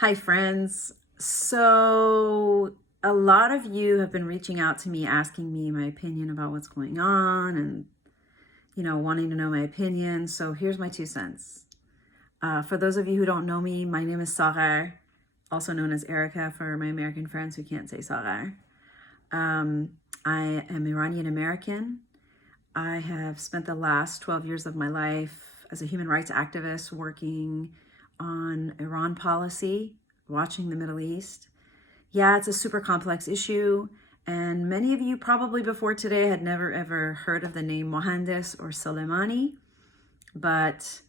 Hi, friends. So, a lot of you have been reaching out to me asking me my opinion about what's going on and, wanting to know my opinion. So, here's my 2 cents. For those of you who don't know me, my name is Saghar, also known as Erica for my American friends who can't say Saghar. I am Iranian American. I have spent the last 12 years of my life as a human rights activist working on Iran policy, watching the Middle East. Yeah, it's a super complex issue, and many of you probably before today had never ever heard of the name Mohandes or Soleimani, but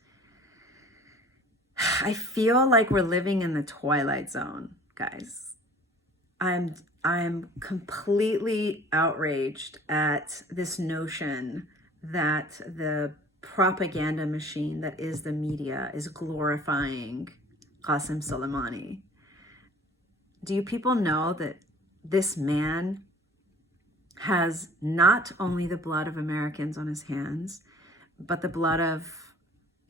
I feel like we're living in the twilight zone, guys. I'm completely outraged at this notion that the propaganda machine that is the media is glorifying Qasem Soleimani. Do you people know that this man has not only the blood of Americans on his hands, but the blood of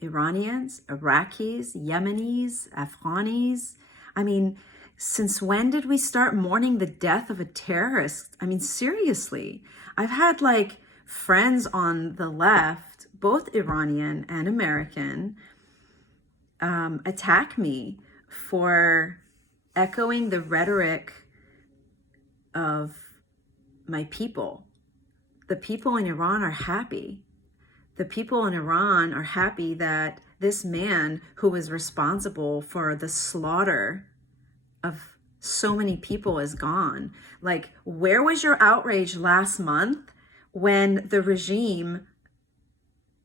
Iranians, Iraqis, Yemenis, Afghanis? I mean, since when did we start mourning the death of a terrorist? I mean, seriously, I've had friends on the left, both Iranian and American, attack me for echoing the rhetoric of my people. The people in Iran are happy. The people in Iran are happy that this man who was responsible for the slaughter of so many people is gone. Where was your outrage last month when the regime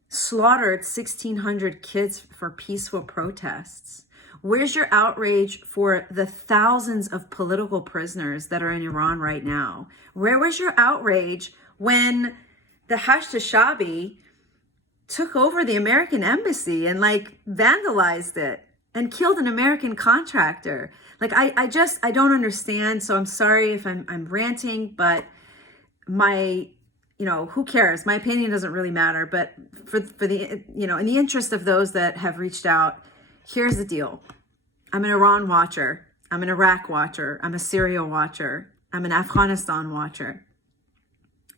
slaughtered 1,600 kids for peaceful protests? Where's your outrage for the thousands of political prisoners that are in Iran right now? Where was your outrage when the Hashtashabi took over the American embassy and vandalized it and killed an American contractor? I don't understand. So I'm sorry if I'm ranting, but who cares? My opinion doesn't really matter. But for the, in the interest of those that have reached out, here's the deal. I'm an Iran watcher. I'm an Iraq watcher. I'm a Syria watcher. I'm an Afghanistan watcher.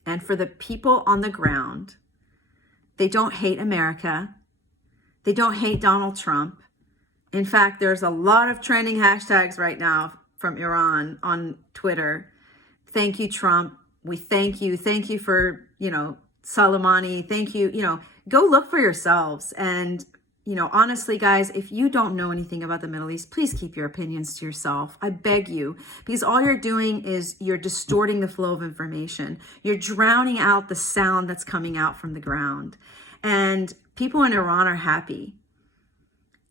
And for the people on the ground, they don't hate America. They don't hate Donald Trump. In fact, there's a lot of trending hashtags right now from Iran on Twitter. Thank you, Trump. We thank you. Thank you for, Soleimani. Thank you. Go look for yourselves. And, honestly, guys, if you don't know anything about the Middle East, please keep your opinions to yourself. I beg you, because all you're doing is you're distorting the flow of information. You're drowning out the sound that's coming out from the ground. And people in Iran are happy.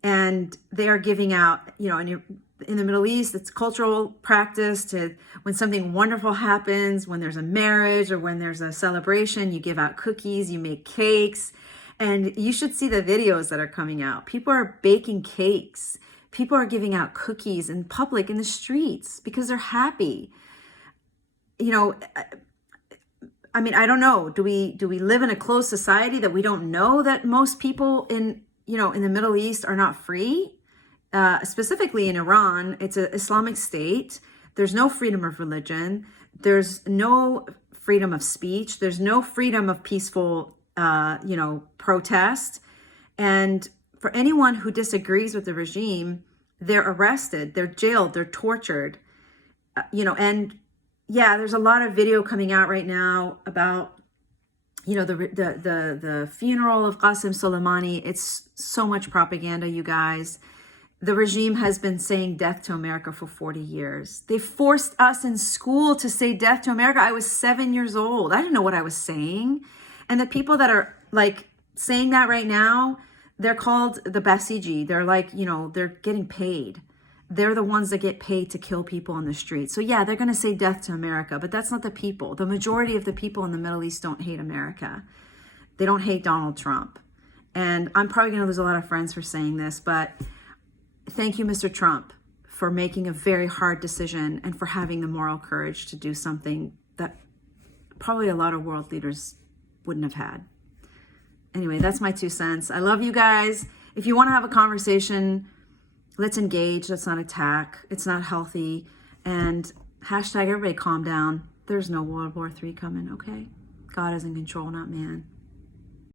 And they are giving out, in the Middle East, it's cultural practice to, when something wonderful happens, when there's a marriage or when there's a celebration, you give out cookies, you make cakes. And you should see the videos that are coming out. People are baking cakes. People are giving out cookies in public, in the streets, because they're happy. I don't know. Do we live in a closed society that we don't know that most people in the Middle East are not free? Specifically in Iran, it's an Islamic state. There's no freedom of religion. There's no freedom of speech. There's no freedom of peaceful, protest. And for anyone who disagrees with the regime, they're arrested, they're jailed, they're tortured, and yeah, there's a lot of video coming out right now about the funeral of Qasem Soleimani. It's so much propaganda, you guys. The regime has been saying death to America for 40 years. They forced us in school to say death to America. I was 7 years old. I didn't know what I was saying. And the people that are saying that right now, they're called the Basiji. They're they're getting paid. They're the ones that get paid to kill people on the street. So yeah, they're going to say death to America, but that's not the people. The majority of the people in the Middle East don't hate America. They don't hate Donald Trump. And I'm probably going to lose a lot of friends for saying this, but thank you, Mr. Trump, for making a very hard decision and for having the moral courage to do something that probably a lot of world leaders wouldn't have had. Anyway, that's my 2 cents. I love you guys. If you want to have a conversation, Let's engage. Let's not attack. It's not healthy. And hashtag everybody calm down. There's no World War III coming, okay? God is in control, not man.